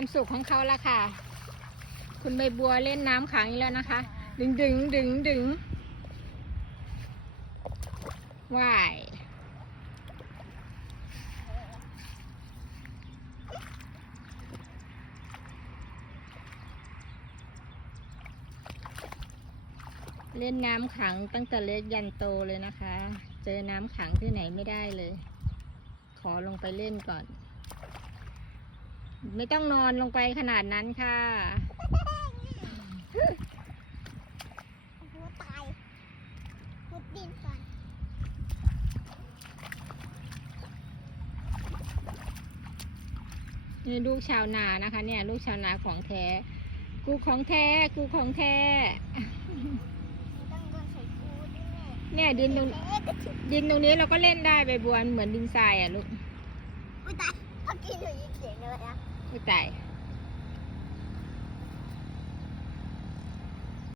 ความสุขของเขาละค่ะ คุณใบบัวเล่นน้ำขังอีกแล้วนะคะ ดึงดึงดึงดึงว่ายเล่นน้ำขังตั้งแต่เล็กยันโตเลยนะคะ เจอน้ำขังที่ไหนไม่ได้เลย ขอลงไปเล่นก่อน ไม่ต้องนอนลงไปขนาดนั้นค่ะหัวตายมุดดินก่อนนี่ลูกชาวนานะคะ เนี่ย ลูกชาวนาของแท้ กูของแท้ กูของแท้ต้องโดนใส่กูด้วยเนี่ยดินตรงเอ๊ะกระถิ่นดินตรงนี้เราก็เล่นได้ใบบัวเหมือนดินทรายอะลูกอุ้ยตายเมื่อกี้หนูยินเสียงเลยนะไม่ตา ยเ